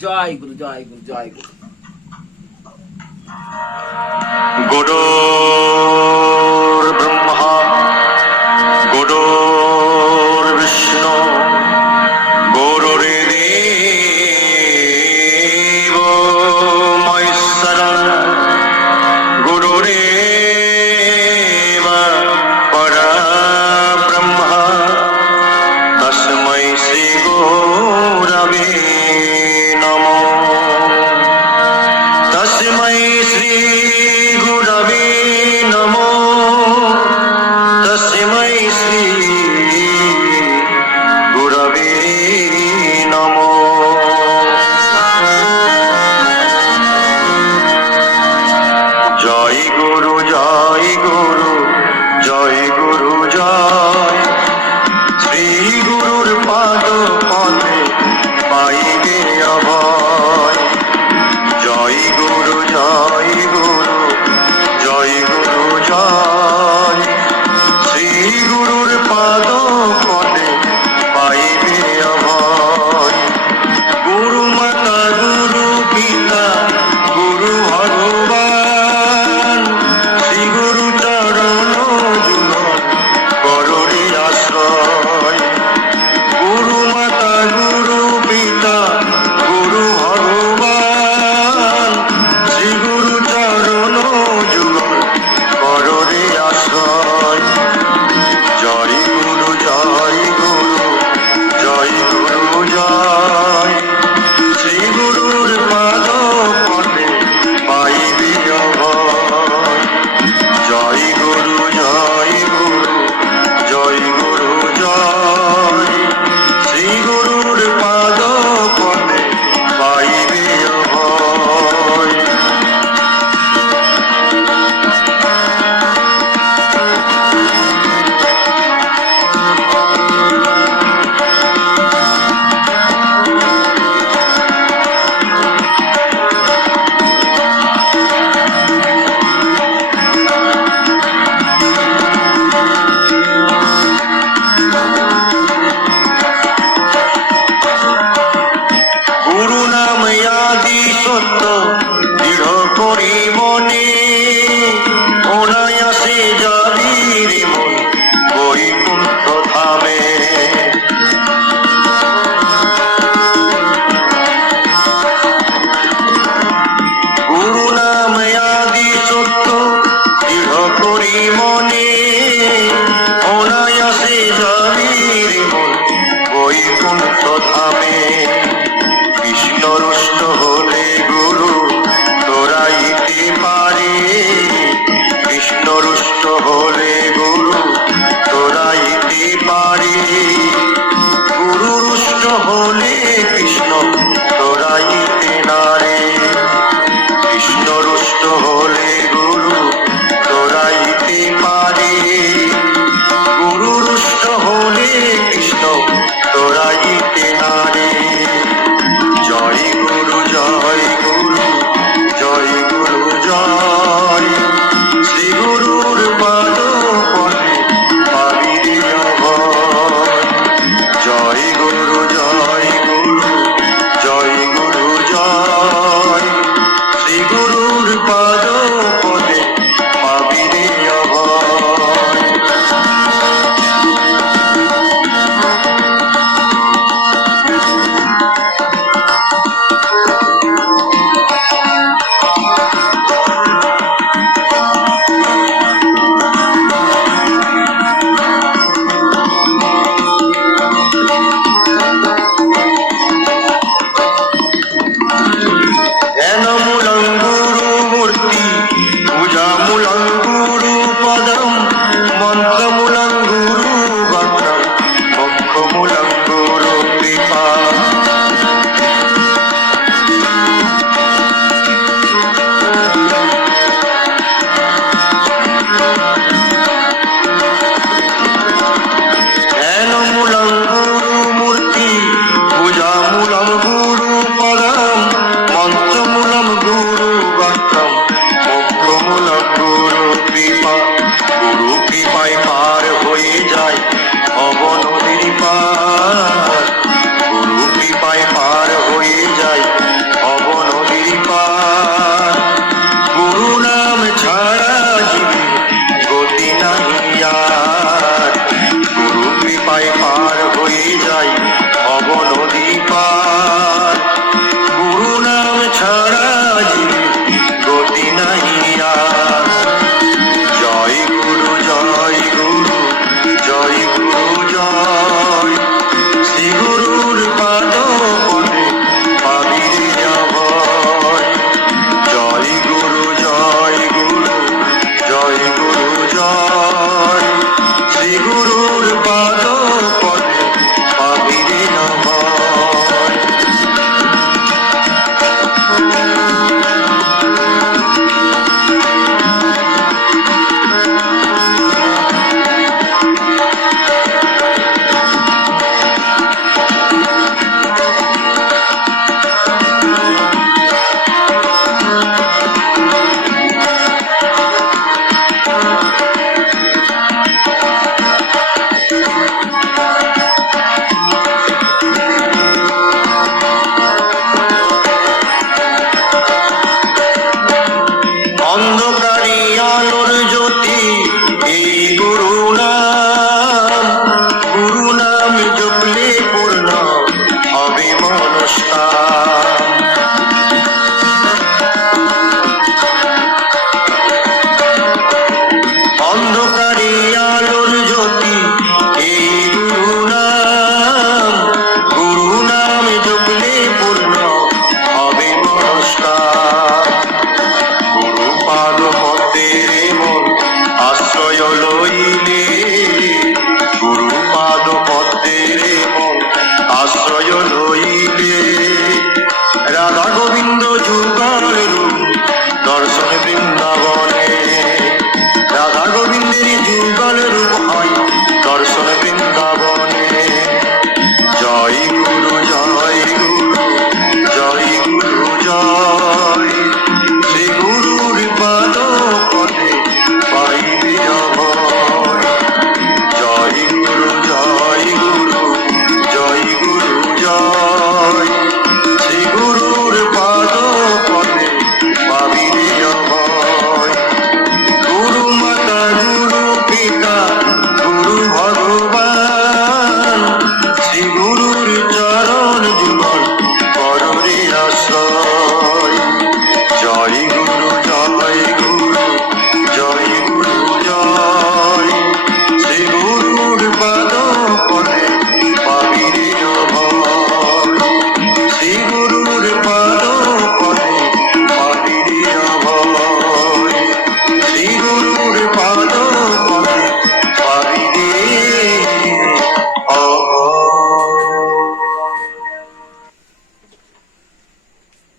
জয় গুরু, জয় গুরু, জয় গুরু। গুরুর ব্রহ্মা গুরুর বিষ্ণু গুরুরেব মহেশ্বরং গুরুরেব পরব্রহ্ম তস্मै শ্রী গুরবে নমঃ। তস্मै শ্রী গুরবে নমঃ। তস্मै শ্রী গুরবে নমঃ। জয় গুরু, জয় গুরু, জয় গুরু, জয়। শ্রী গুরুর পাদ পদে পাইবে অভয়। জয় গুরু, জয় গুরু, জয় গুরু, জয়। শ্রী গুরুর পাদ পদে পাইবে অভয়। গুরু মাতা, গুরু পিতা, গুরু ভগবান। শ্রী গুরু চরণ যুগল করোরে আশ্রয়। গুরু মাতা, গুরু পিতা, গুরু ভগবান। শ্রী গুরু চরণ যুগল করোরে আশ্রয়। জয় গুরু, জয় গুরু, জয় গুরু, জয়। শ্রী গুরুর পাদ পদে পাইবে অভয়। জয় গুরু, জয় গুরু, জয় গুরু, জয়। শ্রী গুরুর পাদ পদে পাইবে অভয়। গুরু নাম আদি সত্য দৃঢ় করি মনে। অনায়াসে যাবির মন বৈকুণ্ঠ ধামে। গুরু নাম আদি সত্য দৃঢ় করি মনে। অনায়াসে যাবির মন বৈকুণ্ঠ ধামে। কৃষ্ণ রুষ্ট হলে গুরু তোরাইতে পারে। কৃষ্ণ রুষ্ট হলে গুরু তোরাইতে পারে। গুরু রুষ্ট হলে কৃষ্ণ তোরাইতে নারে। কৃষ্ণ রুষ্ট হলে গুরু তোরাইতে পারে। গুরু রুষ্ট হলে কৃষ্ণ তোরাইতে নারে। জয় গুরু, জয় গুরু, জয় গুরু, জয়। শ্রী গুরুর পাদ পদে পাবিরে অভয়। জয় গুরু, জয় গুরু, জয় গুরু, জয়। শ্রী গুরুর পাদ পদে পাবিরে অভয়। নয়ন